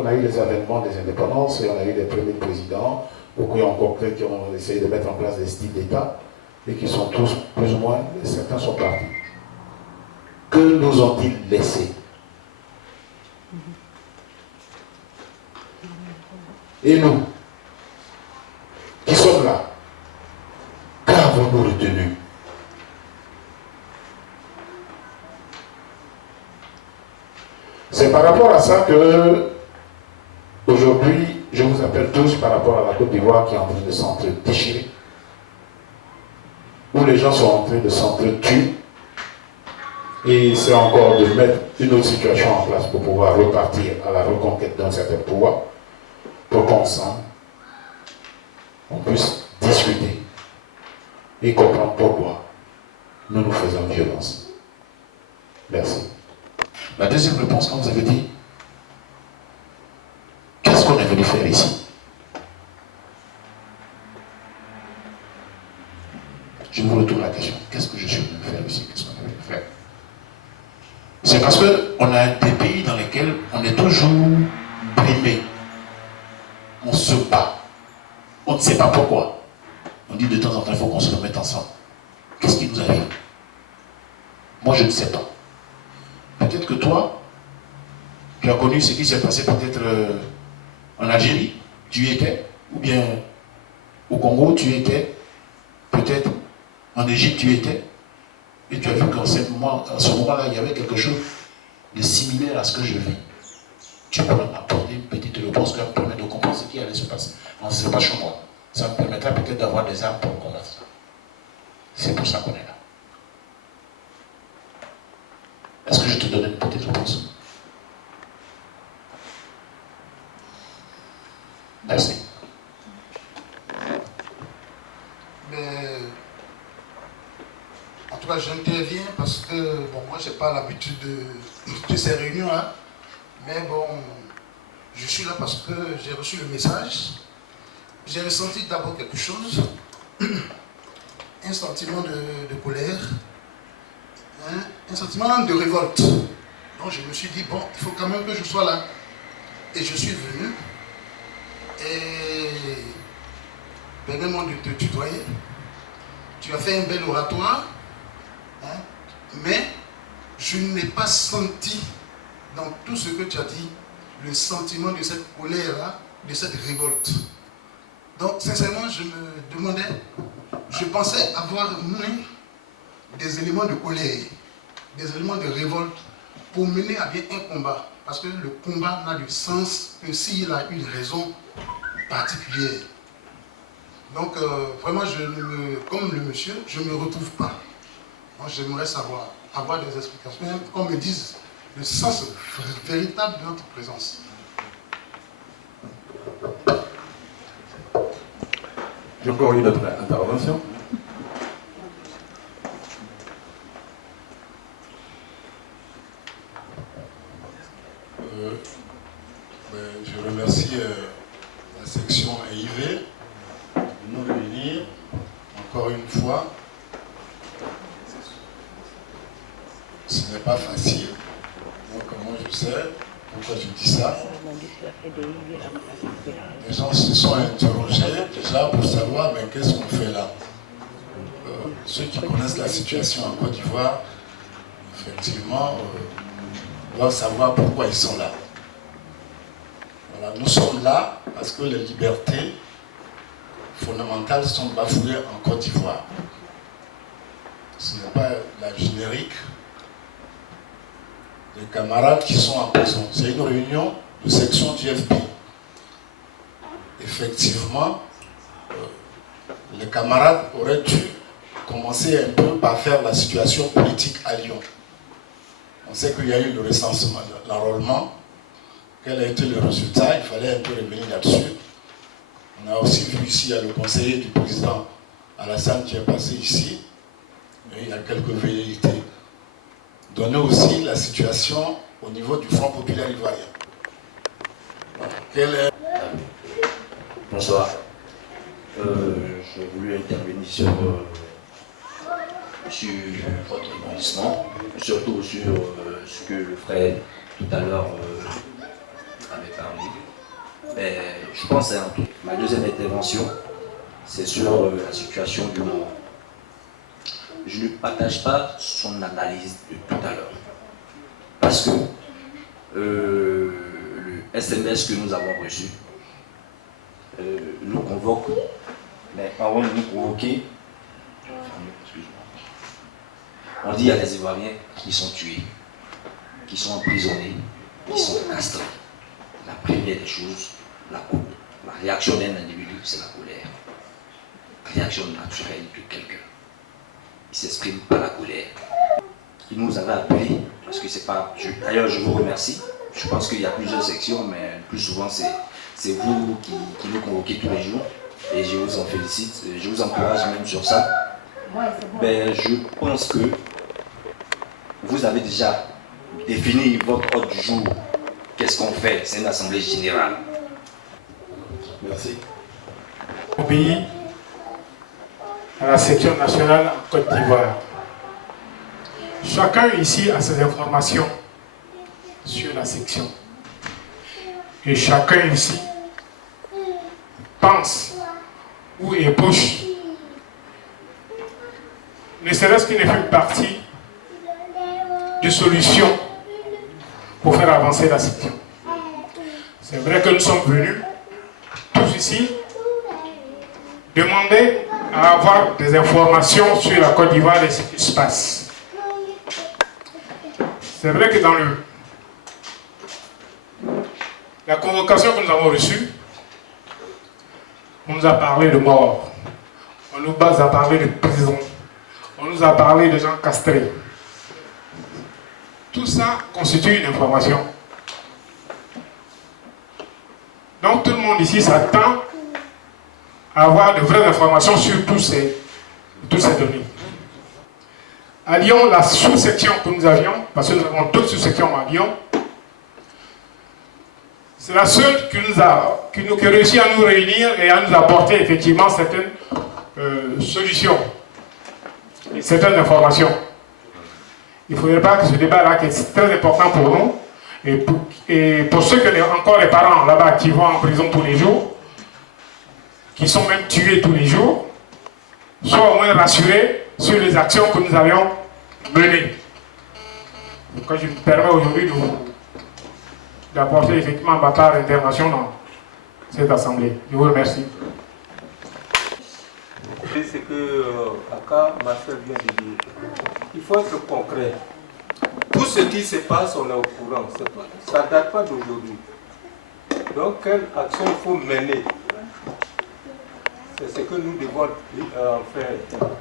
on a eu les avènements des indépendances et on a eu les premiers présidents, beaucoup ont concret qui ont essayé de mettre en place des styles d'État et qui sont tous, plus ou moins, certains sont partis. Que nous ont-ils laissé? Et nous, qui sommes là, qu'avons-nous retenu? C'est par rapport à ça que, aujourd'hui, je vous appelle tous par rapport à la Côte d'Ivoire qui est en train de s'entre-déchirer, où les gens sont en train de s'entre-tuer, et c'est encore de mettre une autre situation en place pour pouvoir repartir à la reconquête d'un certain pouvoir, pour qu'ensemble, on puisse discuter et comprendre pourquoi nous nous faisons violence. Merci. La deuxième réponse, quand vous avez dit, qu'est-ce qu'on est venu faire ici? Je vous retourne la question. Qu'est-ce que je suis venu faire ici? Qu'est-ce qu'on est venu faire? C'est parce qu'on a des pays dans lesquels on est toujours brimé. On se bat. On ne sait pas pourquoi. On dit de temps en temps, il faut qu'on se remette ensemble. Qu'est-ce qui nous arrive? Moi, je ne sais pas. Peut-être que toi, tu as connu ce qui s'est passé peut-être en Algérie, tu y étais, ou bien au Congo, tu y étais, peut-être en Égypte, tu y étais, et tu as vu qu'en ce moment-là, il y avait quelque chose de similaire à ce que je vis. Tu peux m'apporter une petite réponse qui va me permettre de comprendre ce qui allait se passer. Non, ce n'est pas chez moi. Ça me permettra peut-être d'avoir des armes pour combattre ça. C'est pour ça qu'on est là. Est-ce que je te donne une petite réponse? Merci. Mais, en tout cas, j'interviens parce que, bon, moi, je n'ai pas l'habitude de ces réunions-là. Mais bon, je suis là parce que j'ai reçu le message. J'ai ressenti d'abord quelque chose, un sentiment de colère, un sentiment de révolte. Donc je me suis dit, bon, il faut quand même que je sois là. Et je suis venu. Et permets-moi de te tutoyer. Tu as fait un bel oratoire, mais je n'ai pas senti dans tout ce que tu as dit le sentiment de cette colère-là, de cette révolte. Donc, sincèrement, je me demandais, je pensais avoir moins des éléments de colère, des éléments de révolte pour mener à bien un combat. Parce que le combat n'a de sens que s'il a une raison particulière. Donc, vraiment, comme le monsieur, je ne me retrouve pas. Moi, j'aimerais savoir, avoir des explications, même qu'on me dise le sens véritable de notre présence. J'ai encore une autre intervention. Je remercie la section EIV de nous réunir encore une fois. Ce n'est pas facile. Donc, moi, je sais pourquoi je dis ça. Les gens se sont interrogés déjà pour savoir mais qu'est-ce qu'on fait là. Ceux qui connaissent la situation en Côte d'Ivoire, effectivement, doivent savoir pourquoi ils sont là. Voilà, nous sommes là parce que les libertés fondamentales sont bafouées en Côte d'Ivoire. Ce n'est pas la générique des camarades qui sont en prison. C'est une réunion de section du FP. Effectivement, les camarades auraient dû commencer un peu par faire la situation politique à Lyon. On sait qu'il y a eu le recensement, l'enrôlement. Quel a été le résultat? Il fallait un peu revenir là-dessus. On a aussi vu ici, il y a le conseiller du président Alassane qui est passé ici. Et il y a quelques velléités. Donner aussi la situation au niveau du Front populaire ivoirien. Bonsoir. Je voulais intervenir sur votre rebondissement, surtout sur ce que le frère tout à l'heure avait parlé. Je pense à ma deuxième intervention, c'est sur la situation du moment. Je ne partage pas son analyse de tout à l'heure. Parce que le SMS que nous avons reçu nous convoque, mais avant de nous convoquer, on dit qu'il y a des Ivoiriens qui sont tués, qui sont emprisonnés, qui sont castrés. La première des choses, la réaction d'un individu, c'est la colère. La réaction naturelle de quelqu'un. Il s'exprime par la colère. Il nous avait appelé, parce que c'est pas... D'ailleurs, je vous remercie. Je pense qu'il y a plusieurs sections, mais le plus souvent, c'est vous qui nous convoquez tous les jours. Et je vous en félicite, je vous encourage même sur ça. Mais je pense que vous avez déjà défini votre ordre du jour. Qu'est-ce qu'on fait? C'est une assemblée générale. Merci. Obéi à la section nationale en Côte d'Ivoire. Chacun ici a ses informations sur la section. Et chacun ici pense ou ébauche, ne serait-ce qu'une infime partie de solutions pour faire avancer la section. C'est vrai que nous sommes venus tous ici demander à avoir des informations sur la Côte d'Ivoire et ce qui se passe. C'est vrai que dans la convocation que nous avons reçue, on nous a parlé de mort, on nous a parlé de prison, on nous a parlé de gens castrés. Tout ça constitue une information. Donc tout le monde ici s'attend à avoir de vraies informations sur toutes ces données. À Lyon, la sous-section que nous avions, parce que nous avons d'autres sous-sections à Lyon, c'est la seule qui a réussi à nous réunir et à nous apporter effectivement certaines solutions et certaines informations. Il ne faudrait pas que ce débat-là, qui est très important pour nous, et pour ceux qui ont encore les parents là-bas qui vont en prison tous les jours, qui sont même tués tous les jours, soient au moins rassurés sur les actions que nous avions menées. Donc, je me permets aujourd'hui d'apporter effectivement ma part d'intervention dans cette assemblée. Je vous remercie. C'est ce que Aka, ma soeur, vient de dire. Il faut être concret. Tout ce qui se passe, on est au courant. Ça ne date pas d'aujourd'hui. Donc, quelle action il faut mener? C'est ce que nous devons faire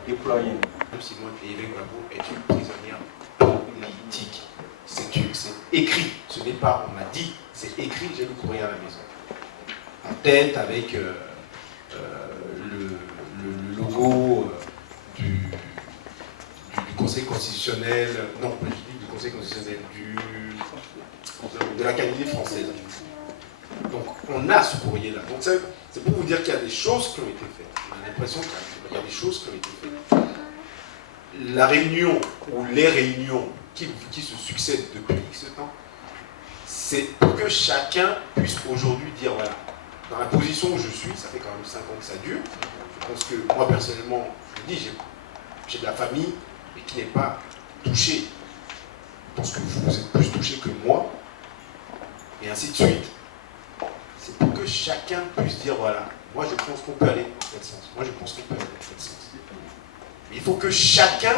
déployer. Simone Gbagbo est une prisonnière politique. C'est écrit. Ce n'est pas, on m'a dit, c'est écrit, j'ai le courrier à la maison. En tête avec le logo du Conseil constitutionnel, non, pas du Conseil constitutionnel, de l'Académie française. Donc on a ce courrier-là. Donc c'est pour vous dire qu'il y a des choses qui ont été faites. On a l'impression qu'il y a des choses qui ont été faites. La réunion ou les réunions qui se succèdent depuis X temps, c'est pour que chacun puisse aujourd'hui dire voilà, dans la position où je suis, ça fait quand même 5 ans que ça dure. Je pense que moi personnellement, je dis, j'ai de la famille, mais qui n'est pas touchée. Je pense que vous êtes plus touchés que moi, et ainsi de suite. C'est pour que chacun puisse dire voilà, moi je pense qu'on peut aller dans tel sens, moi je pense qu'on peut aller dans tel sens. Mais il faut que chacun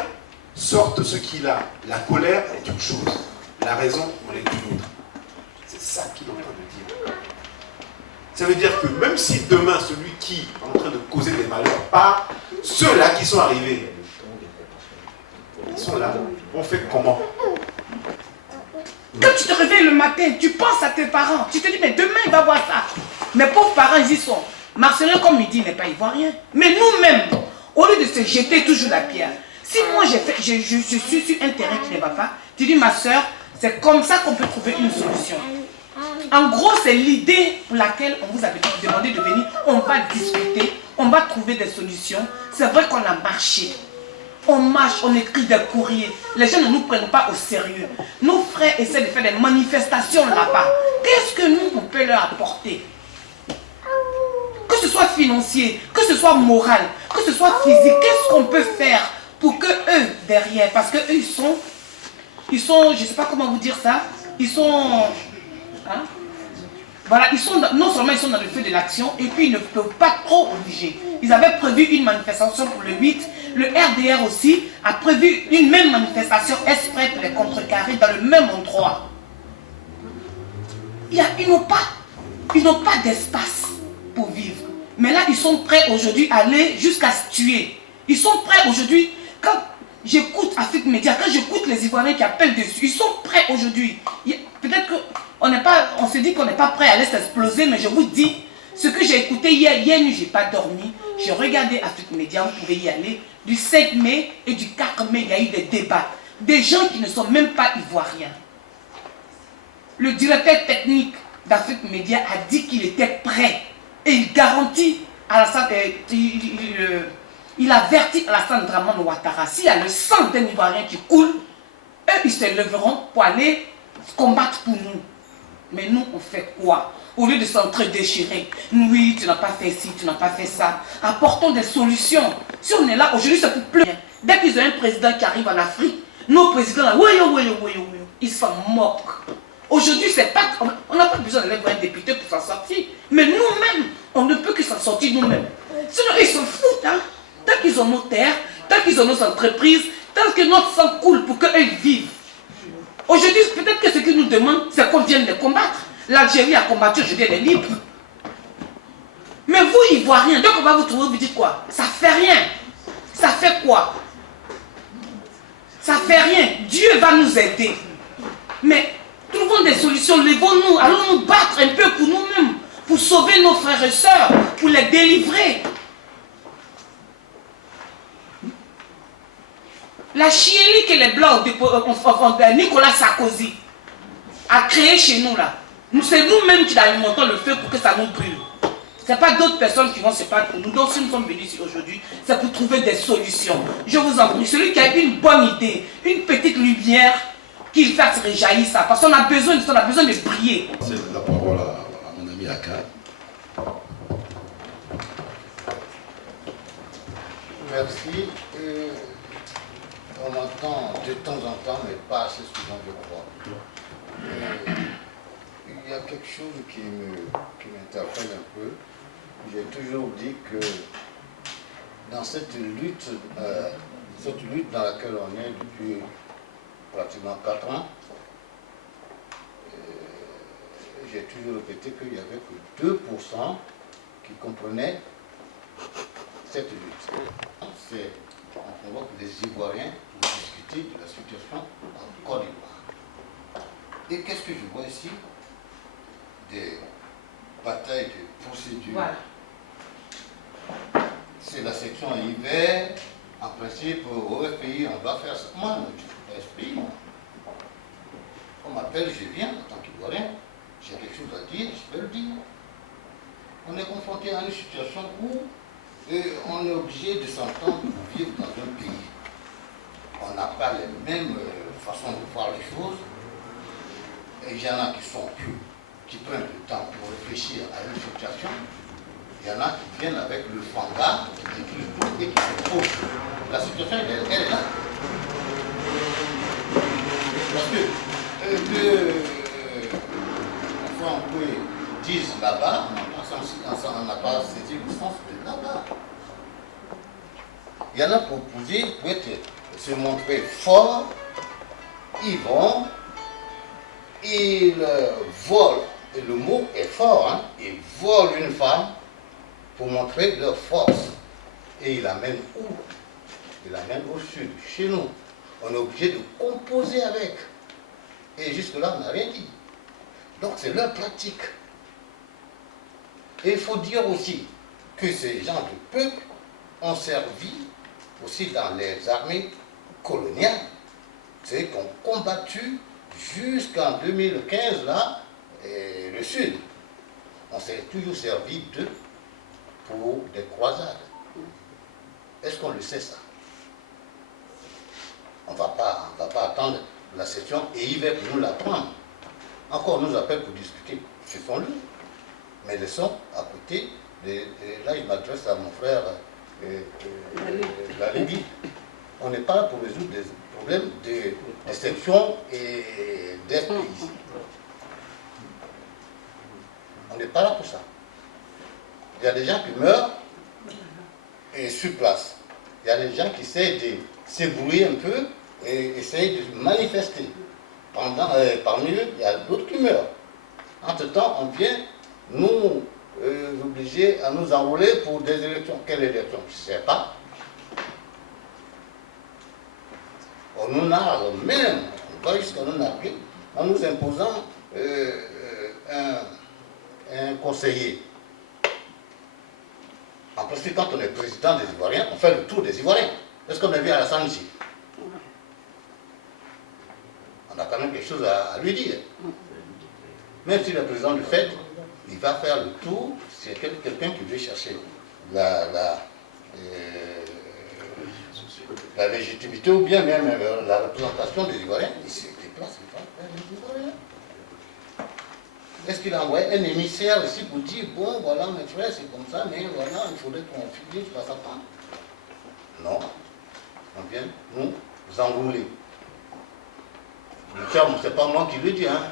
sorte ce qu'il a. La colère est une chose, la raison en est une autre. C'est ça qu'il est en train de dire. Ça veut dire que même si demain celui qui est en train de causer des malheurs part, ceux-là qui sont arrivés, ils sont là, on fait comment? Quand tu te réveilles le matin, tu penses à tes parents, tu te dis mais demain il va voir ça. Mes pauvres parents ils y sont. Marcelin comme il dit n'est pas ivoirien. Mais nous-mêmes, au lieu de se jeter toujours la pierre, si moi je suis sur un terrain qui ne va pas, tu dis ma soeur, c'est comme ça qu'on peut trouver une solution. En gros, c'est l'idée pour laquelle on vous avait demandé de venir. On va discuter, on va trouver des solutions. C'est vrai qu'on a marché. On marche, on écrit des courriers. Les gens ne nous prennent pas au sérieux. Nos frères essaient de faire des manifestations là-bas. Qu'est-ce que nous, on peut leur apporter? soit financier, que ce soit moral, que ce soit physique, qu'est-ce qu'on peut faire pour que eux, derrière, parce que eux, ils sont, je ne sais pas comment vous dire ça, ils sont, hein, voilà, non seulement ils sont dans le feu de l'action, et puis ils ne peuvent pas trop obliger. Ils avaient prévu une manifestation pour le 8, le RDR aussi a prévu une même manifestation exprès pour les contrecarrer dans le même endroit. Ils n'ont pas d'espace pour vivre. Mais là, ils sont prêts aujourd'hui à aller jusqu'à se tuer. Ils sont prêts aujourd'hui, quand j'écoute Afrique Média, quand j'écoute les Ivoiriens qui appellent dessus, ils sont prêts aujourd'hui. Peut-être qu'on se dit qu'on n'est pas prêt à laisser exploser, mais je vous dis, ce que j'ai écouté hier nuit, je n'ai pas dormi. J'ai regardé Afrique Média, vous pouvez y aller. Du 5 mai et du 4 mai, il y a eu des débats. Des gens qui ne sont même pas ivoiriens. Le directeur technique d'Afrique Média a dit qu'il était prêt. Et il garantit à il avertit Alassane Dramane Ouattara, s'il y a le sang d'un Ivoirien qui coule, eux, ils se lèveront pour aller combattre pour nous. Mais nous, on fait quoi? Au lieu de s'entre-déchirer, oui, tu n'as pas fait ci, tu n'as pas fait ça. Apportons des solutions. Si on est là, aujourd'hui, ça peut plus. Dès qu'ils ont un président qui arrive en Afrique, nos présidents, là, ils s'en moquent. Aujourd'hui, c'est pas, on n'a pas besoin d'aller voir un député pour s'en sortir. Mais nous-mêmes, on ne peut que s'en sortir nous-mêmes. Sinon, ils s'en foutent. Hein? Tant qu'ils ont nos terres, tant qu'ils ont nos entreprises, tant que notre sang coule pour qu'eux vivent. Aujourd'hui, peut-être que ce qu'ils nous demandent, c'est qu'on vienne les combattre. L'Algérie a combattu, aujourd'hui, elle est libre. Mais vous, Ivoiriens, donc on va vous trouver, vous dites quoi? Ça fait rien. Ça fait quoi? Ça fait rien. Dieu va nous aider. Mais trouvons des solutions, levons-nous, allons nous battre un peu pour nous-mêmes, pour sauver nos frères et sœurs, pour les délivrer. La chiélie que les Blancs, Nicolas Sarkozy, a créée chez nous là, c'est nous-mêmes qui alimentons le feu pour que ça nous brûle. Ce n'est pas d'autres personnes qui vont se battre pour nous. Donc si nous sommes venus ici aujourd'hui, c'est pour trouver des solutions. Je vous en prie, celui qui a une bonne idée, une petite lumière, qu'il fasse réjaillir ça, parce qu'on a besoin de prier. C'est la parole à mon ami Aka. Merci. On entend de temps en temps, mais pas assez souvent, je crois. Il y a quelque chose qui m'interpelle un peu. J'ai toujours dit que dans cette lutte dans laquelle on est depuis pratiquement 4 ans, j'ai toujours répété qu'il n'y avait que 2% qui comprenaient cette lutte. On convoque les Ivoiriens pour discuter de la situation en Côte d'Ivoire. Et qu'est-ce que je vois ici? Des batailles de procédure. Voilà. C'est la section hiver. En principe, au FPI, on va faire ça. Moi, je ne suis pas FPI. On m'appelle, je viens en tant qu'Ivoirien. J'ai quelque chose à dire, je peux le dire. On est confronté à une situation où on est obligé de s'entendre pour vivre dans un pays. On n'a pas les mêmes façons de voir les choses. Et il y en a qui prennent le temps pour réfléchir à une situation. Il y en a qui viennent avec le fangard, qui décrivent tout et qui se posent. La situation, elle est là. Parce que on peut dire là-bas, on n'a pas saisi le sens de là-bas. Il y en a pour se montrer fort, ils vont, ils volent, et le mot est fort, hein, ils volent une femme pour montrer leur force. Et ils l'amènent où? Ils l'amènent au sud, chez nous. On est obligé de composer avec. Et jusque-là, on n'a rien dit. Donc c'est leur pratique. Et il faut dire aussi que ces gens de peuple ont servi aussi dans les armées coloniales. C'est qu'on combattu jusqu'en 2015, là, le Sud. On s'est toujours servi d'eux pour des croisades. Est-ce qu'on le sait ça? On ne va pas attendre la session et il va pour nous l'apprendre. Encore, on nous appelle pour discuter. Faisons-le. Mais laissons à côté là je m'adresse à mon frère la Libye. On n'est pas là pour résoudre des problèmes de distinction et d'esprit ici. On n'est pas là pour ça. Il y a des gens qui meurent et sur place. Il y a des gens qui essaient de s'ébrouiller un peu et essayent de manifester. Parmi eux, il y a d'autres qui meurent. Entre-temps, on vient nous obliger à nous enrôler pour des élections. Quelle élection? Je ne sais pas. On nous nargue même, on va jusqu'à nous narguer, en nous imposant un conseiller. En principe, quand on est président des Ivoiriens, on fait le tour des Ivoiriens. Est-ce qu'on est venu à la Sanji? On a quand même quelque chose à lui dire. Même si le président du fait, il va faire le tour, c'est quelqu'un qui veut chercher la légitimité ou bien même la représentation des Ivoiriens. Il se déplace, il va vers les Ivoiriens. Est-ce qu'il a envoyé un émissaire ici pour dire, bon, voilà, mes frères, c'est comme ça, mais voilà, il faudrait qu'on finisse par s'attendre? Non. On vient nous enrouler. Le terme, c'est pas moi qui le dis, hein.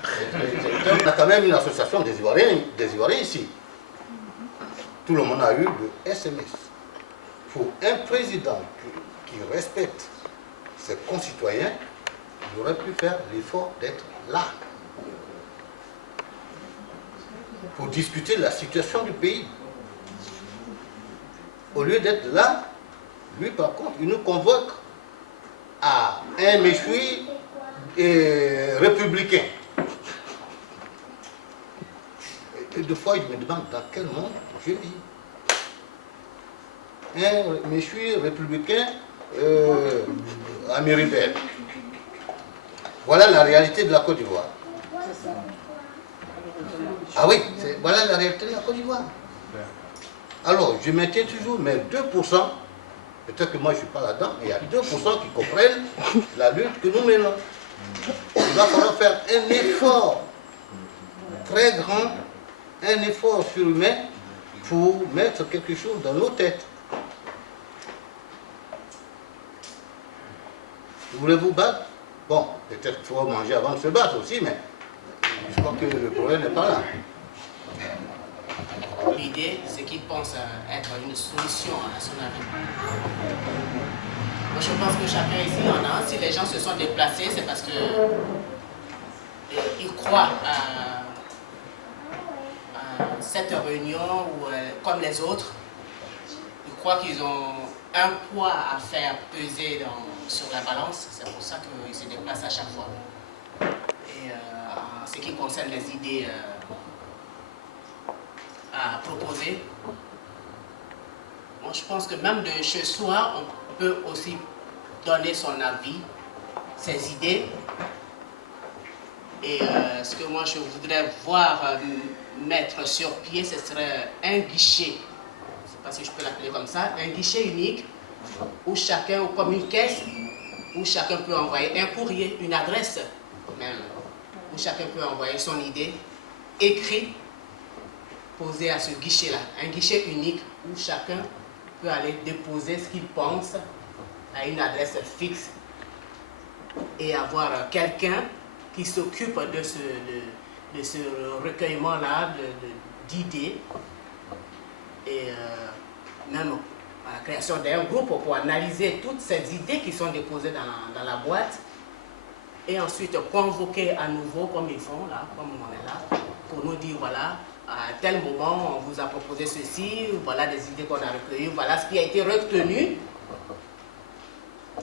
On a quand même une association des Ivoiriens ici. Tout le monde a eu le SMS. Pour un président qui respecte ses concitoyens, il aurait pu faire l'effort d'être là. Pour discuter de la situation du pays. Au lieu d'être là, lui par contre, il nous convoque à un méchoui républicain. Et deux fois, il me demande dans quel monde je vis. Un méchoui républicain à Méribel. Voilà la réalité de la Côte d'Ivoire. Ah oui, voilà la réalité de la Côte d'Ivoire. Alors, je maintiens toujours mes 2%, peut-être que moi je ne suis pas là-dedans, mais il y a 2% qui comprennent la lutte que nous menons. Il va falloir faire un effort très grand, un effort surhumain pour mettre quelque chose dans nos têtes. Voulez-vous battre? Bon, peut-être qu'il faut manger avant de se battre aussi, mais je crois que le problème n'est pas là. L'idée, c'est qu'il pense être une solution à son avis. Moi, je pense que chacun ici en a. Si les gens se sont déplacés, c'est parce qu'ils croient à cette réunion ou comme les autres. Ils croient qu'ils ont un poids à faire peser sur la balance. C'est pour ça qu'ils se déplacent à chaque fois. Et en ce qui concerne les idées à proposer, moi je pense que même de chez soi, on peut aussi donner son avis, ses idées. Et ce que moi je voudrais voir mettre sur pied, ce serait un guichet, je ne sais pas si je peux l'appeler comme ça, un guichet unique où chacun, ou comme une caisse, où chacun peut envoyer un courrier, une adresse même, où chacun peut envoyer son idée écrite, posée à ce guichet-là. Un guichet unique où chacun peut aller déposer ce qu'il pense à une adresse fixe et avoir quelqu'un qui s'occupe de ce recueillement-là d'idées et même à la création d'un groupe pour analyser toutes ces idées qui sont déposées dans la boîte et ensuite convoquer à nouveau comme ils font là, comme on est là, pour nous dire voilà, à tel moment on vous a proposé ceci, voilà des idées qu'on a recueillies, voilà ce qui a été retenu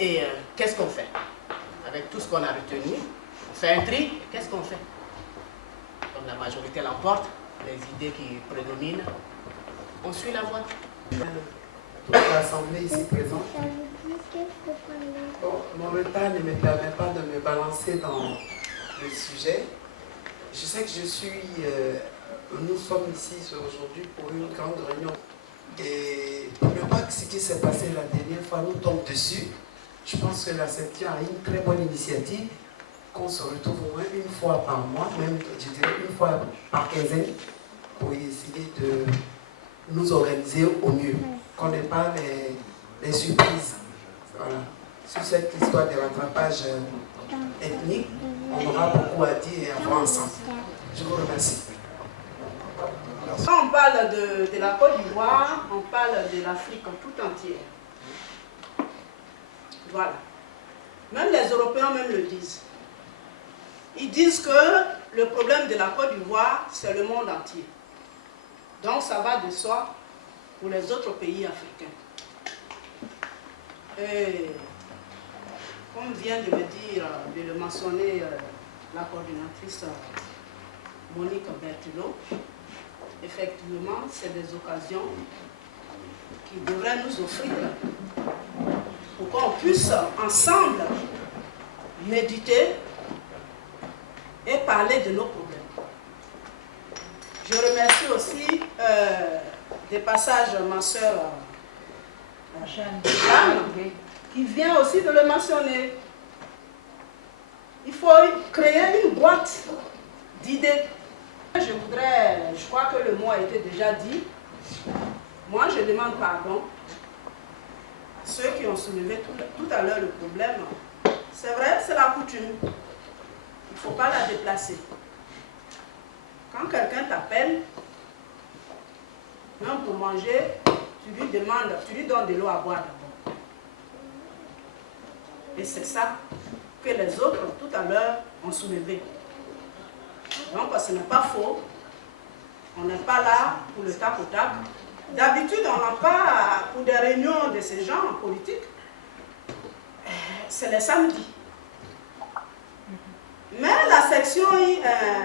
et qu'est-ce qu'on fait avec tout ce qu'on a retenu? On fait un tri, qu'est-ce qu'on fait? Comme la majorité l'emporte, les idées qui prédominent, on suit la voie. Toute l'Assemblée ici présente. Bon, mon retard ne me permet pas de me balancer dans le sujet. Je sais que nous sommes ici aujourd'hui pour une grande réunion. Et pour ne pas que ce qui s'est passé la dernière fois nous tombe dessus, je pense que la section a une très bonne initiative, qu'on se retrouve au moins une fois par mois, même je dirais une fois par quinzaine, pour essayer nous organiser au mieux, qu'on n'ait pas les surprises. Voilà. Sur cette histoire de rattrapage ethnique, on aura beaucoup à dire et à voir ensemble. Je vous remercie. Quand on parle de la Côte d'Ivoire, on parle de l'Afrique tout entière. Voilà. Même les Européens même le disent. Ils disent que le problème de la Côte d'Ivoire, c'est le monde entier. Donc ça va de soi pour les autres pays africains. Et comme vient de me dire, de le mentionner la coordinatrice Monique Berthelot, effectivement, c'est des occasions qui devraient nous offrir pour qu'on puisse ensemble méditer et parler de nos problèmes. Je remercie aussi des passages ma soeur Jeanne, qui vient aussi de le mentionner. Il faut créer une boîte d'idées. Je crois que le mot a été déjà dit. Moi, je demande pardon à ceux qui ont soulevé tout à l'heure le problème. C'est vrai, c'est la coutume. Il ne faut pas la déplacer. Quand quelqu'un t'appelle, même pour manger, tu lui demandes, tu lui donnes de l'eau à boire d'abord. Et c'est ça que les autres, tout à l'heure, ont soulevé. Donc, ce n'est pas faux. On n'est pas là pour le tac au tac. D'habitude, on n'a pas pour des réunions de ces gens en politique. C'est les samedis. Mais la section,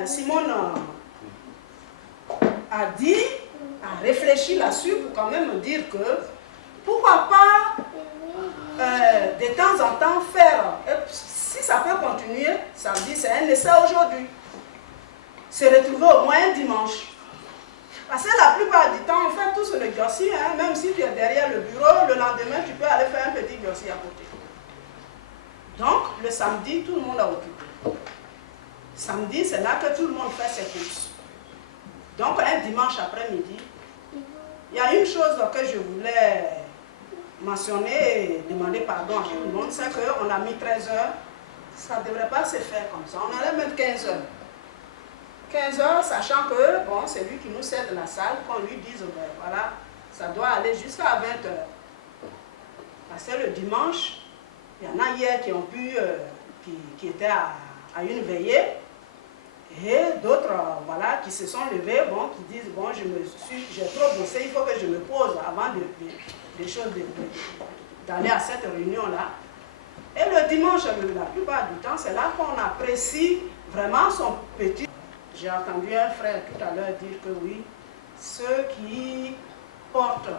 Simone a dit, a réfléchi là-dessus pour quand même dire que pourquoi pas de temps en temps faire, si ça peut continuer, samedi, c'est un essai aujourd'hui, se retrouver au moins un dimanche. Parce que la plupart du temps, on fait tout ce négocier, hein, même si tu es derrière le bureau, le lendemain, tu peux aller faire un petit négocier à côté. Donc, le samedi, tout le monde a occupé. Samedi, c'est là que tout le monde fait ses courses. Donc, un dimanche après-midi, il y a une chose que je voulais mentionner et demander pardon à tout le monde, c'est qu'on a mis 13 heures. Ça ne devrait pas se faire comme ça. On allait mettre 15 heures. 15 heures, sachant que, bon, c'est lui qui nous cède la salle, qu'on lui dise, ben, voilà, ça doit aller jusqu'à 20 heures. Parce que le dimanche, il y en a hier qui ont pu, qui étaient à une veillée, et d'autres, voilà, qui se sont levés, bon, qui disent, bon, j'ai trop bossé, il faut que je me pose avant d'aller à cette réunion-là. Et le dimanche, la plupart du temps, c'est là qu'on apprécie vraiment son petit. J'ai entendu un frère tout à l'heure dire que oui, ceux qui portent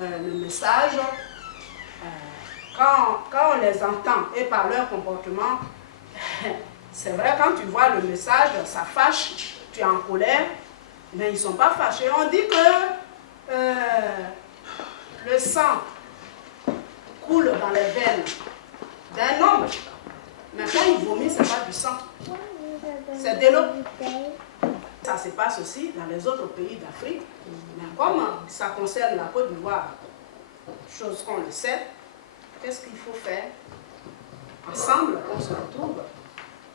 le message, quand on les entend et par leur comportement, c'est vrai, quand tu vois le message, ça fâche, tu es en colère, mais ils ne sont pas fâchés. On dit que le sang coule dans les veines d'un homme, mais quand il vomit, ce n'est pas du sang, c'est de l'eau. Ça se passe aussi dans les autres pays d'Afrique, mais comme ça concerne la Côte d'Ivoire, chose qu'on le sait, qu'est-ce qu'il faut faire? Ensemble, on se retrouve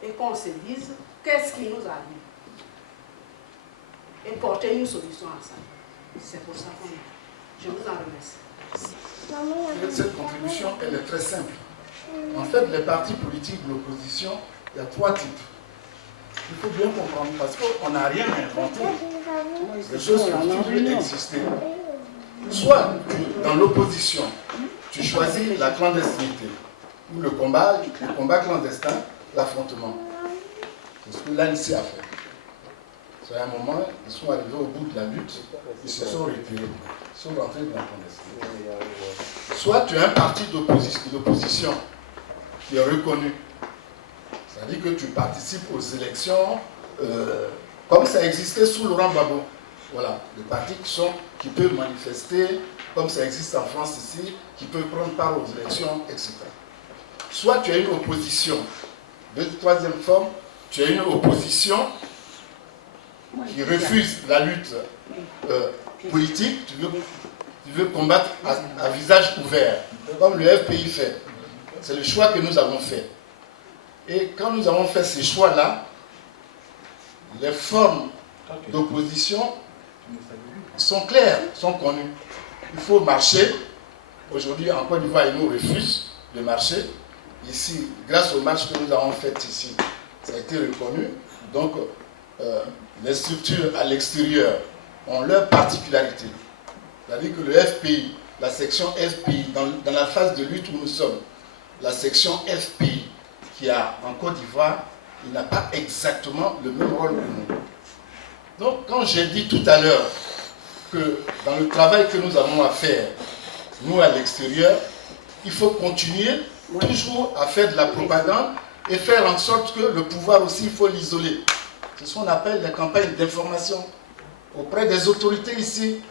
et qu'on se dise qu'est-ce qui nous arrive et porter une solution à ça. C'est pour ça qu'on est là. Je vous en remercie. Cette contribution, elle est très simple. En fait, les partis politiques de l'opposition, il y a 3 types. Il faut bien comprendre, parce qu'on n'a rien inventé. Les choses ont toujours existé. Soit dans l'opposition, tu choisis la clandestinité, ou le combat clandestin, l'affrontement. C'est ce que l'ANC a fait. À un moment, ils sont arrivés au bout de la lutte, ils se sont retirés, ils sont rentrés dans la clandestinité. Soit tu as un parti d'opposition qui est reconnu, c'est-à-dire que tu participes aux élections comme ça existait sous Laurent Gbagbo. Voilà, les partis qui peuvent manifester, comme ça existe en France ici, qui peuvent prendre part aux élections, etc. Soit tu as une opposition. De troisième forme, tu as une opposition qui refuse la lutte politique, tu veux combattre à visage ouvert, comme le FPI fait. C'est le choix que nous avons fait. Et quand nous avons fait ces choix-là, les formes d'opposition sont claires, sont connues. Il faut marcher. Aujourd'hui, en Côte d'Ivoire, ils nous refusent de marcher. Ici, grâce aux marches que nous avons faites ici, ça a été reconnu. Donc, les structures à l'extérieur ont leurs particularités. C'est-à-dire que le FPI, la section FPI, dans la phase de lutte où nous sommes, la section FPI qui a en Côte d'Ivoire, il n'a pas exactement le même rôle que nous. Donc, quand j'ai dit tout à l'heure que dans le travail que nous avons à faire, nous à l'extérieur, il faut continuer toujours à faire de la propagande et faire en sorte que le pouvoir aussi, il faut l'isoler. C'est ce qu'on appelle les campagnes d'information auprès des autorités ici,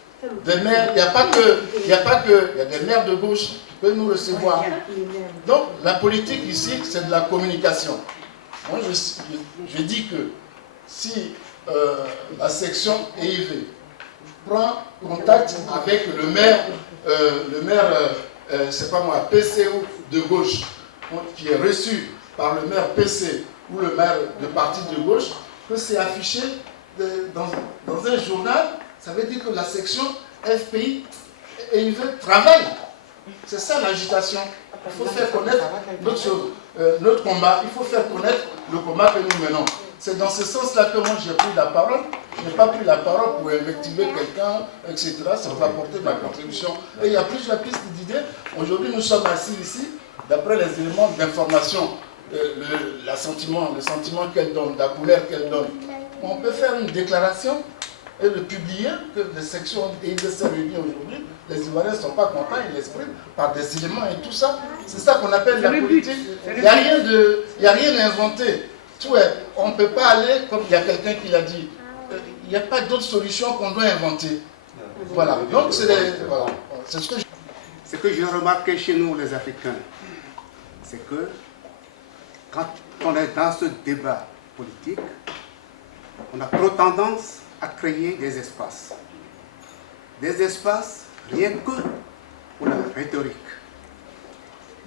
des maires. Il n'y a pas que, il y a des maires de gauche qui peuvent nous recevoir. Donc la politique ici, c'est de la communication. Moi, je dis que si la section EIV prend contact avec le maire, c'est pas moi, PCO de gauche, qui est reçu par le maire PC ou le maire de parti de gauche, que c'est affiché dans un journal, ça veut dire que la section FPI EIV travaille. C'est ça l'agitation. Il faut faire connaître notre combat, il faut faire connaître le combat que nous menons. C'est dans ce sens-là que moi j'ai pris la parole. Je n'ai pas pris la parole pour invectiver quelqu'un, etc. Ça va apporter ma contribution. Et il y a plusieurs pistes d'idées. Aujourd'hui, nous sommes assis ici, d'après les éléments d'information, le sentiment qu'elle donne, la couleur qu'elle donne. On peut faire une déclaration et le publier, que les sections EIV se réunissent aujourd'hui. Les Ivoiriens ne sont pas contents, ils l'expriment par des éléments et tout ça. C'est ça qu'on appelle la politique. Il n'y a rien d'inventé. On ne peut pas aller, comme il y a quelqu'un qui l'a dit, il n'y a pas d'autre solution qu'on doit inventer. Voilà. Donc, c'est ce que j'ai remarqué chez nous, les Africains, c'est que quand on est dans ce débat politique, on a trop tendance à créer des espaces. Des espaces rien que pour la rhétorique,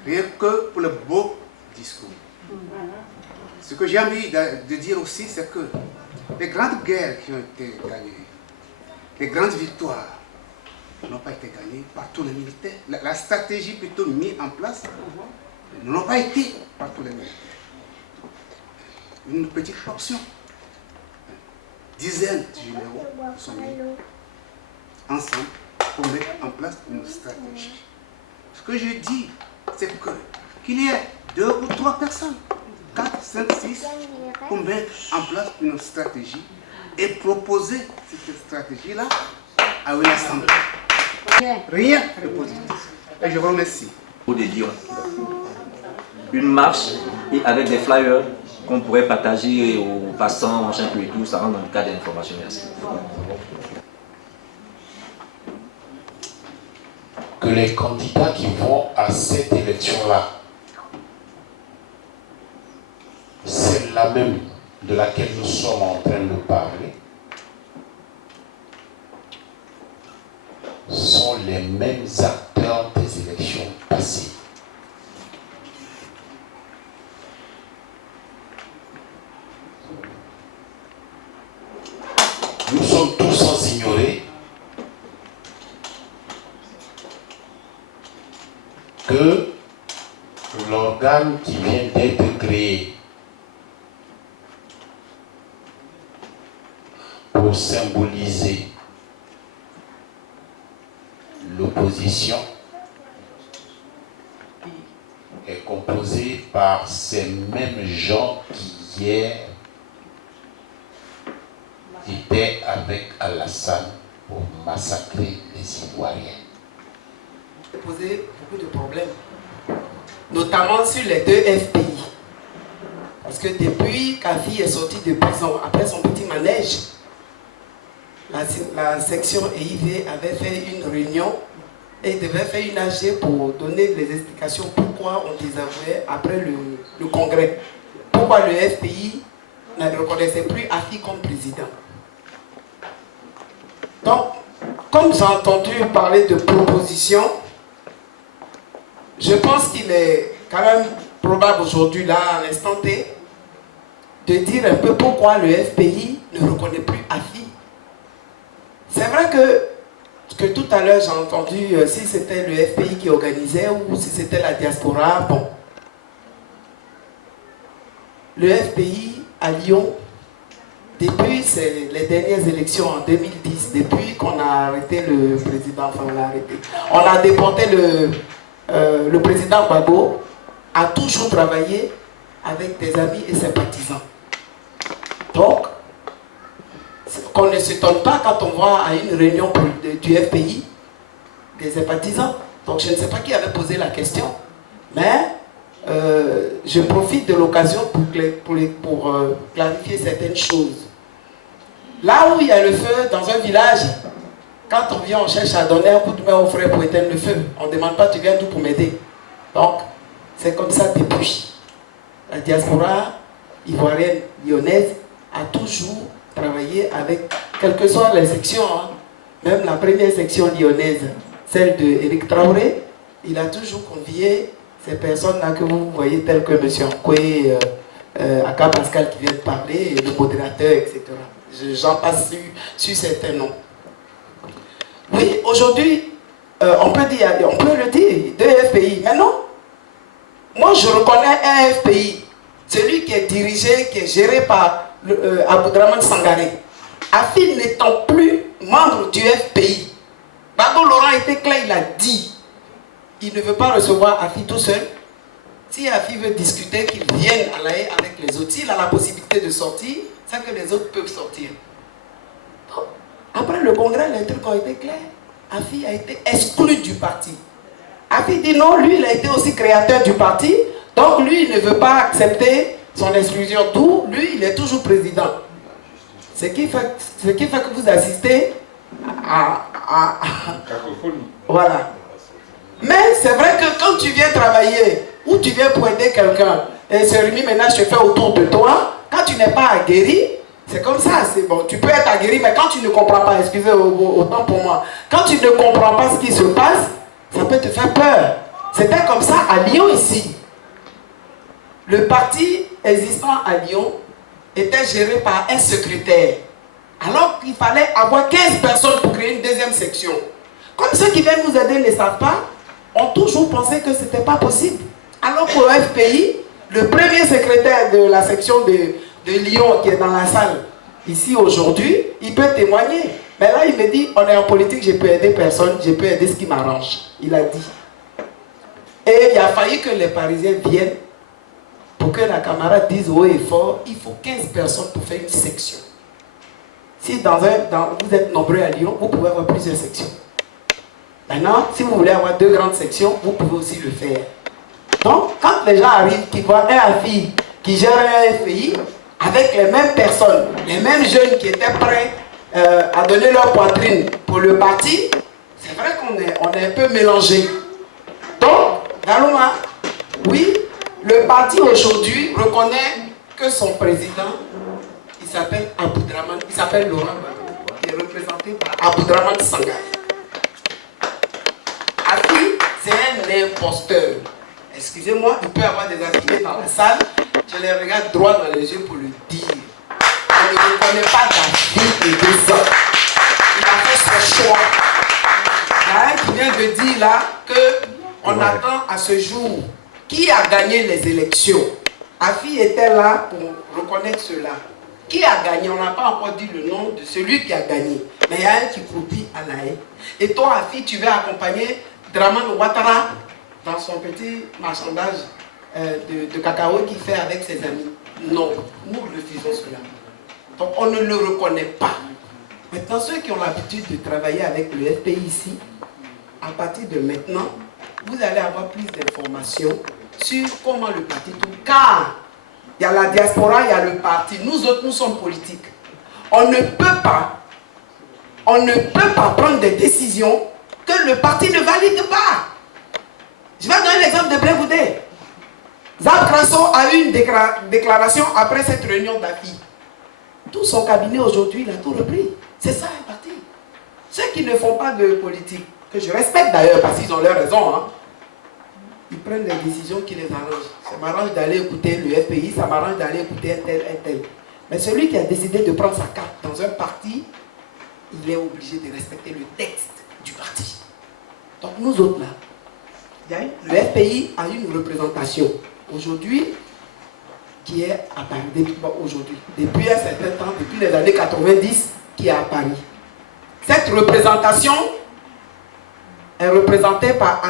rien que pour le beau discours. Ce que j'ai envie de dire aussi, c'est que les grandes guerres qui ont été gagnées, les grandes victoires n'ont pas été gagnées par tous les militaires. La stratégie plutôt mise en place n'ont pas été par tous les militaires. Une petite portion, dizaines de généraux sont mis ensemble pour mettre en place une stratégie. Ce que je dis, c'est qu'il y ait 2 ou 3 personnes, 4, 5, 6, pour mettre en place une stratégie et proposer cette stratégie-là à une assemblée. Rien de positif. Et je vous remercie. Pour des lions. Une marche et avec des flyers qu'on pourrait partager aux passants, machin, tout et tout, ça rentre dans le cadre d'information. Merci. Que les candidats qui vont à cette élection-là, celle-là même de laquelle nous sommes en train de parler, sont les mêmes acteurs des élections passées. Nous sommes tous sans ignorer que l'organe qui vient d'être créé pour symboliser l'opposition est composé par ces mêmes gens qui hier étaient avec Alassane pour massacrer les Ivoiriens. Poser beaucoup de problèmes, notamment sur les 2 FPI. Parce que depuis qu'Afi est sorti de prison, après son petit manège, la section EIV avait fait une réunion et devait faire une AG pour donner les explications pourquoi on désavouait après le congrès. Pourquoi le FPI ne reconnaissait plus Afi comme président. Donc comme j'ai entendu parler de propositions, je pense qu'il est quand même probable aujourd'hui, là, à l'instant T, de dire un peu pourquoi le FPI ne reconnaît plus AFI. C'est vrai que tout à l'heure j'ai entendu si c'était le FPI qui organisait ou si c'était la diaspora, bon. Le FPI à Lyon, depuis les dernières élections en 2010, depuis qu'on a arrêté le président, enfin on l'a arrêté, on a déporté le président Gbagbo, a toujours travaillé avec des amis et sympathisants. Donc, qu'on ne s'étonne pas quand on voit à une réunion du FPI des sympathisants. Donc je ne sais pas qui avait posé la question, mais je profite de l'occasion pour clarifier certaines choses. Là où il y a le feu dans un village, quand on vient, on cherche à donner un coup de main aux frères pour éteindre le feu. On ne demande pas, tu viens d'où pour m'aider. Donc, c'est comme ça depuis. La diaspora ivoirienne lyonnaise a toujours travaillé avec, quelles que soient les sections, hein, même la première section lyonnaise, celle de Éric Traoré, il a toujours convié ces personnes-là que vous voyez, telles que M. Ankoué, Aka Pascal qui vient de parler, et le modérateur, etc. J'en passe sur certains noms. Oui, aujourd'hui, on peut le dire, deux FPI. Mais non, moi je reconnais un FPI, celui qui est dirigé, qui est géré par Aboudraman Sangaré. AFI n'étant plus membre du FPI, Gbagbo Laurent était clair, il a dit, il ne veut pas recevoir AFI tout seul. Si AFI veut discuter, qu'il vienne à La Haye avec les autres. S'il a la possibilité de sortir, c'est que les autres peuvent sortir. Donc, après le congrès, les trucs ont été clairs. AFI a été exclu du parti. AFI dit non, lui il a été aussi créateur du parti, donc lui il ne veut pas accepter son exclusion. D'où lui il est toujours président. Ce qui fait que vous assistez à voilà. Mais c'est vrai que quand tu viens travailler ou tu viens pour aider quelqu'un et ce remis-ménage se fait autour de toi, quand tu n'es pas aguerri, c'est comme ça, c'est bon. Tu peux être aguerri, mais quand tu ne comprends pas, excusez autant pour moi, quand tu ne comprends pas ce qui se passe, ça peut te faire peur. C'était comme ça à Lyon ici. Le parti existant à Lyon était géré par un secrétaire. Alors qu'il fallait avoir 15 personnes pour créer une deuxième section. Comme ceux qui viennent nous aider ne savent pas, ont toujours pensé que ce n'était pas possible. Alors qu'au FPI, le premier secrétaire de la section de Lyon qui est dans la salle ici aujourd'hui, il peut témoigner. Mais là, il me dit, on est en politique, je peux aider personne, je peux aider ce qui m'arrange. Il a dit. Et il a fallu que les Parisiens viennent pour que la camarade dise haut et fort, il faut 15 personnes pour faire une section. Si vous êtes nombreux à Lyon, vous pouvez avoir plusieurs sections. Maintenant, si vous voulez avoir 2 grandes sections, vous pouvez aussi le faire. Donc, quand les gens arrivent, qui voient un AFI qui gère un FPI, avec les mêmes personnes, les mêmes jeunes qui étaient prêts à donner leur poitrine pour le parti, c'est vrai qu'on est un peu mélangé. Donc, Galoma, oui, le parti aujourd'hui reconnaît que son président, il s'appelle Aboudraman, il s'appelle Laurent Gbagbo, qui est représenté par Aboudraman Sangaré. AFI, c'est un imposteur. Excusez-moi, il peut y avoir des affiliés dans la salle, je les regarde droit dans les yeux pour le dire. On ne reconnaît pas d'AFI et des autres. Il a fait son choix. Il y a un qui vient de dire là qu'on attend à ce jour qui a gagné les élections. AFI était là pour reconnaître cela. Qui a gagné? On n'a pas encore dit le nom de celui qui a gagné. Mais il y a un qui croupit à La Haye. Et toi, AFI, tu vas accompagner Draman Ouattara dans son petit marchandage de cacao qu'il fait avec ses amis. Non, nous refusons cela. Donc on ne le reconnaît pas. Maintenant, ceux qui ont l'habitude de travailler avec le FPI ici, à partir de maintenant, vous allez avoir plus d'informations sur comment le parti tourne. Car il y a la diaspora, il y a le parti. Nous autres, nous sommes politiques. On ne peut pas prendre des décisions que le parti ne valide pas. Je vais donner l'exemple de Blé-Goudé. Zab Krasso a eu une déclaration après cette réunion d'AFI. Tout son cabinet aujourd'hui, il a tout repris. C'est ça un parti. Ceux qui ne font pas de politique, que je respecte d'ailleurs parce qu'ils ont leur raison, hein, ils prennent des décisions qui les arrangent. Ça m'arrange d'aller écouter le FPI, ça m'arrange d'aller écouter un tel. Mais celui qui a décidé de prendre sa carte dans un parti, il est obligé de respecter le texte du parti. Donc nous autres là, le FPI a une représentation aujourd'hui qui est à Paris, aujourd'hui, depuis un certain temps, depuis les années 90, qui est à Paris. Cette représentation est représentée par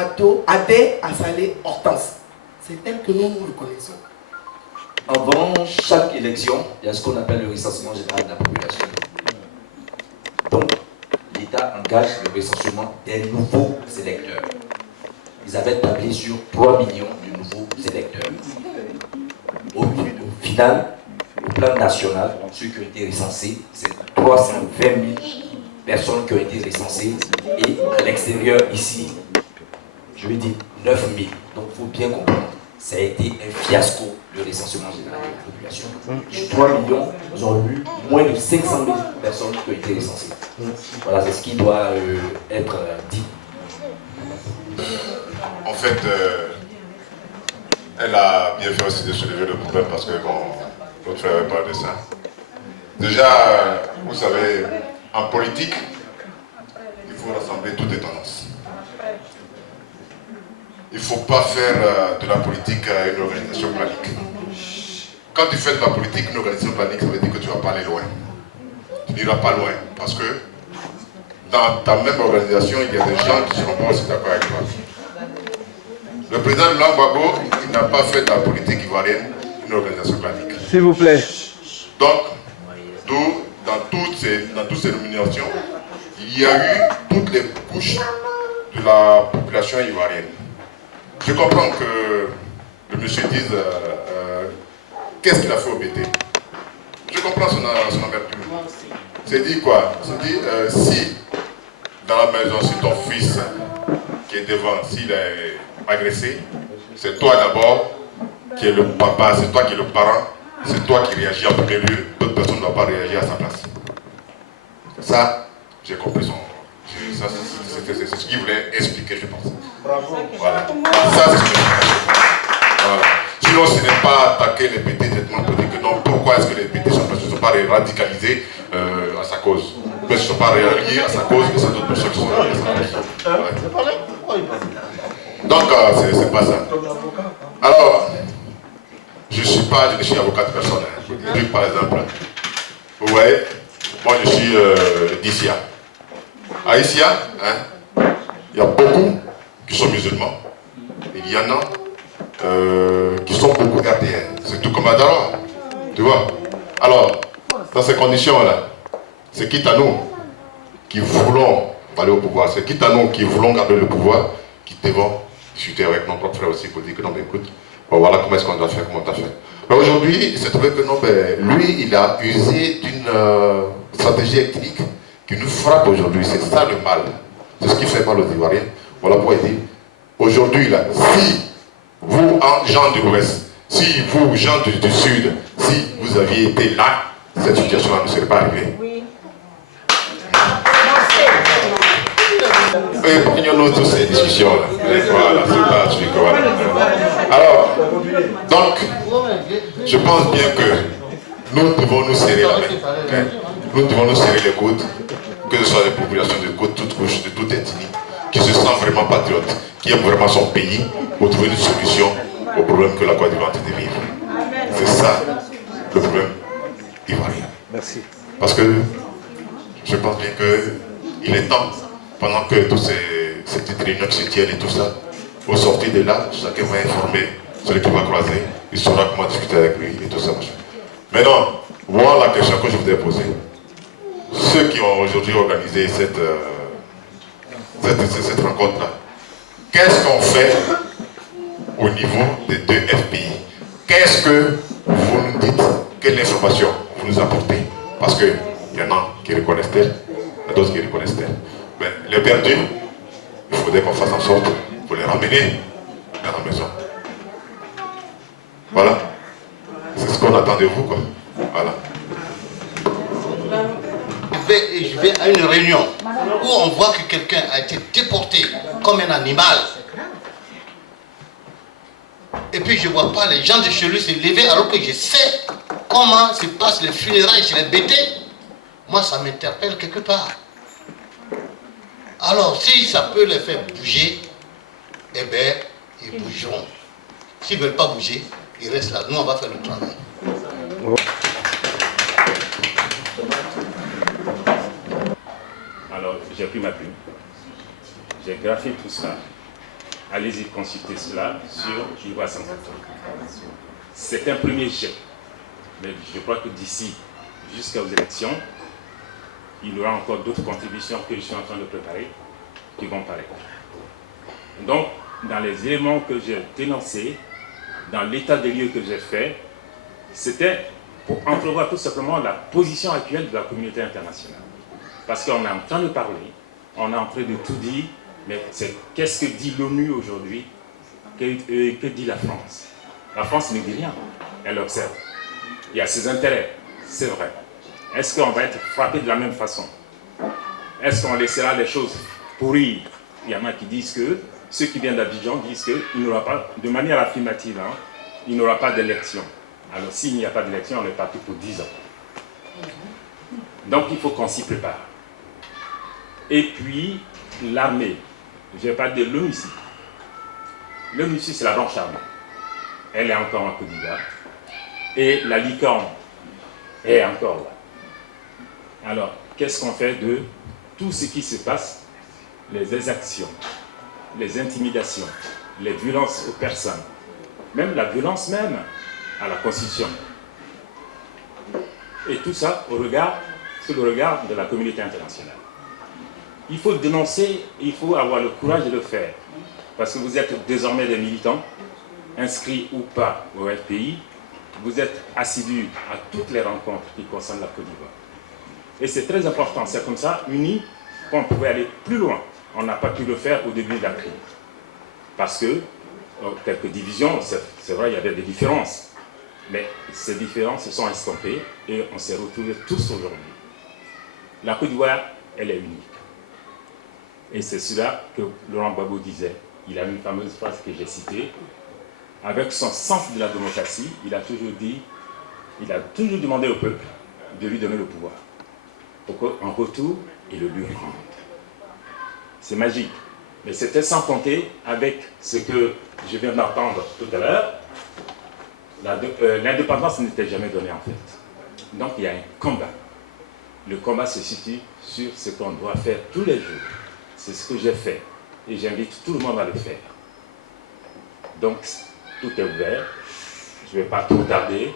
Adé Assalé Hortense. C'est elle que nous le connaissons. Avant chaque élection, il y a ce qu'on appelle le recensement général de la population. Donc, l'État engage le recensement des nouveaux électeurs. Ils avaient tablé sur 3 millions de nouveaux électeurs. Au final, au plan national, ceux qui ont été recensés, c'est 320 000 personnes qui ont été recensées. Et à l'extérieur, ici, je vais dire 9 000. Donc, il faut bien comprendre. Ça a été un fiasco, le recensement général de la population. Sur 3 millions, nous avons eu moins de 500 000 personnes qui ont été recensées. Voilà, c'est ce qui doit être dit. En fait, elle a bien fait aussi de soulever le problème parce que, bon, l'autre frère avait parlé de ça. Déjà, vous savez, en politique, il faut rassembler toutes les tendances. Il ne faut pas faire de la politique une organisation planique. Quand tu fais de la politique une organisation planique, ça veut dire que tu ne vas pas aller loin. Tu n'iras pas loin parce que dans ta même organisation, il y a des gens qui ne seront pas aussi d'accord avec toi. Le président de Gbagbo, il n'a pas fait de la politique ivoirienne une organisation planique. S'il vous plaît. Donc, dans toutes ces nominations, il y a eu toutes les couches de la population ivoirienne. Je comprends que le monsieur dise qu'est-ce qu'il a fait au BT. Je comprends son amertume. C'est dit quoi? C'est dit si dans la maison c'est ton fils qui est devant, s'il est agressé, c'est toi d'abord qui es le papa, c'est toi qui es le parent, c'est toi qui réagis en premier lieu, d'autres personnes ne doivent pas réagir à sa place. Ça, j'ai compris son. C'est ce qu'il voulait expliquer, je pense. Bravo. Voilà. Ça, c'est ce que voilà. Sinon, ce n'est pas attaquer les PT directement pour dire que non, pourquoi est-ce que les PT ne sont pas radicalisés à sa cause. Ils ne sont pas reliés à sa cause, et c'est d'autres personnes qui sont reliées à sa cause. Ouais. Donc, c'est pas ça. Alors, je ne suis avocat de personne. Hein. Par exemple, vous voyez, moi je suis d'Issia. À Issia, hein, il y a beaucoup qui sont musulmans. Il y en a qui sont beaucoup RDN. C'est tout comme à Dara. Tu vois. Alors, dans ces conditions-là, c'est quitte à nous qui voulons aller au pouvoir, c'est quitte à nous qui voulons garder le pouvoir, qui devons discuter avec nos propres frères aussi pour dire que non, mais écoute, bon, voilà comment est-ce qu'on doit faire, comment on doit faire. Mais aujourd'hui, il s'est trouvé que non, ben, lui, il a usé d'une stratégie ethnique qui nous frappe aujourd'hui. C'est ça le mal. C'est ce qui fait mal aux Ivoiriens. Voilà pourquoi il dit, aujourd'hui, là, si vous, gens de l'Ouest, si vous, gens du Sud, si vous aviez été là, cette situation-là ne serait pas arrivée. Oui. Prenons-nous toutes ces discussions-là. Voilà, c'est pas celui que voilà. Alors, donc, je pense bien que nous devons nous serrer la main. Nous devons nous serrer les coudes, que ce soit les populations de toutes couches, de toute ethnie, qui se sentent vraiment patriotes, qui aiment vraiment son pays, pour trouver une solution au problème que la Côte d'Ivoire est en train de vivre. C'est ça le problème ivoirien. Merci. Parce que je pense bien qu'il est temps, pendant que toutes ces petites réunions qui se tiennent et tout ça, au sortir de là, chacun va informer celui qui va croiser, il saura comment discuter avec lui et tout ça. Maintenant, voilà la question que je voudrais poser. Ceux qui ont aujourd'hui organisé cette rencontre-là, qu'est-ce qu'on fait au niveau des deux FPI? Qu'est-ce que vous nous dites? Quelle information vous nous apportez? Parce qu'il y en a qui reconnaissent tel, il y a d'autres qui reconnaissent tel. Mais les perdus, il faudrait qu'on fasse en sorte pour les ramener dans la maison. Voilà. C'est ce qu'on attend de vous, quoi. Voilà. Je vais à une réunion où on voit que quelqu'un a été déporté comme un animal, et puis je ne vois pas les gens de chez lui se lever alors que je sais comment se passent les funérailles chez les bêtés, moi ça m'interpelle quelque part. Alors si ça peut les faire bouger, eh bien ils bougeront. S'ils ne veulent pas bouger, ils restent là. Nous on va faire le travail. Alors j'ai pris ma plume, j'ai graffé tout cela. Allez-y consulter cela sur Ivoire sans photo. C'est un premier jet. Mais je crois que d'ici jusqu'aux élections, il y aura encore d'autres contributions que je suis en train de préparer qui vont paraître. Donc, dans les éléments que j'ai dénoncés, dans l'état des lieux que j'ai fait, c'était pour entrevoir tout simplement la position actuelle de la communauté internationale. Parce qu'on est en train de parler, on est en train de tout dire, mais c'est qu'est-ce que dit l'ONU aujourd'hui, que dit la France? La France ne dit rien, elle observe. Il y a ses intérêts, c'est vrai. Est-ce qu'on va être frappé de la même façon? Est-ce qu'on laissera les choses pourrir? Il y en a qui disent que, ceux qui viennent d'Abidjan disent qu'il n'y aura pas, de manière affirmative, hein, il n'y aura pas d'élection. Alors s'il n'y a pas d'élection, on est parti pour 10 ans. Donc il faut qu'on s'y prépare. Et puis, l'armée, je vais pas dire l'ONU ici. L'ONU ici, c'est la branche armée. Elle est encore en Côte d'Ivoire. Et la licorne est encore là. Alors, qu'est-ce qu'on fait de tout ce qui se passe, les exactions, les intimidations, les violences aux personnes, même la violence même à la Constitution. Et tout ça sous le regard de la communauté internationale. Il faut le dénoncer, il faut avoir le courage de le faire. Parce que vous êtes désormais des militants, inscrits ou pas au FPI, vous êtes assidus à toutes les rencontres qui concernent la Côte d'Ivoire. Et c'est très important, c'est comme ça, unis, qu'on pouvait aller plus loin. On n'a pas pu le faire au début de la crise. Parce que, quelques divisions, c'est vrai, il y avait des différences. Mais ces différences se sont estompées et on s'est retrouvés tous aujourd'hui. La Côte d'Ivoire, elle est unique. Et c'est cela que Laurent Gbagbo disait. Il a une fameuse phrase que j'ai citée. Avec son sens de la démocratie, il a toujours demandé au peuple de lui donner le pouvoir. Pour qu'en retour, il le lui rende. C'est magique. Mais c'était sans compter avec ce que je viens d'entendre tout à l'heure. L'indépendance n'était jamais donnée en fait. Donc il y a un combat. Le combat se situe sur ce qu'on doit faire tous les jours. C'est ce que j'ai fait. Et j'invite tout le monde à le faire. Donc, tout est ouvert. Je ne vais pas trop tarder,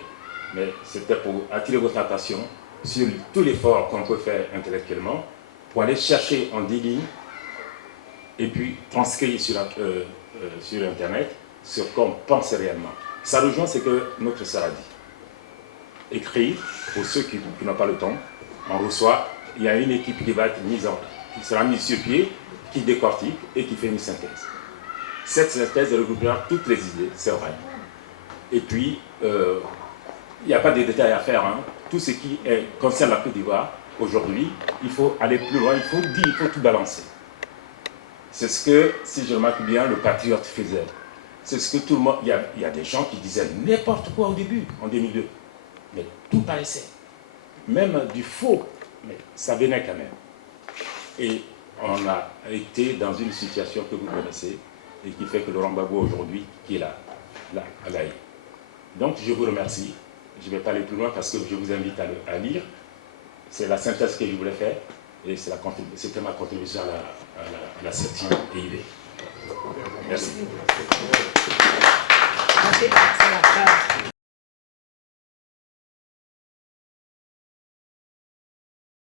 mais c'était pour attirer votre attention sur tout l'effort qu'on peut faire intellectuellement pour aller chercher en 10 lignes et puis transcrire sur Internet ce qu'on pense réellement. Ça rejoint ce que notre sœur a dit. Écrire, pour ceux qui n'ont pas le temps, on reçoit, il y a une équipe qui va être qui sera mise sur pied, qui décortique et qui fait une synthèse. Cette synthèse regroupera toutes les idées, c'est vrai. Et puis, il n'y a pas de détails à faire. Hein. Tout ce qui concerne la Côte d'Ivoire, aujourd'hui, il faut aller plus loin, il faut dire, il faut tout balancer. C'est ce que, si je remarque bien, le patriote faisait. C'est ce que tout le monde... Il y a des gens qui disaient n'importe quoi au début, en 2002. Mais tout paraissait. Même du faux, mais ça venait quand même. Et on a été dans une situation que vous connaissez et qui fait que Laurent Gbagbo aujourd'hui, qui est là, à l'AI. Donc je vous remercie. Je ne vais pas aller plus loin parce que je vous invite à lire. C'est la synthèse que je voulais faire et c'était ma contribution à la 7e EIV. Merci.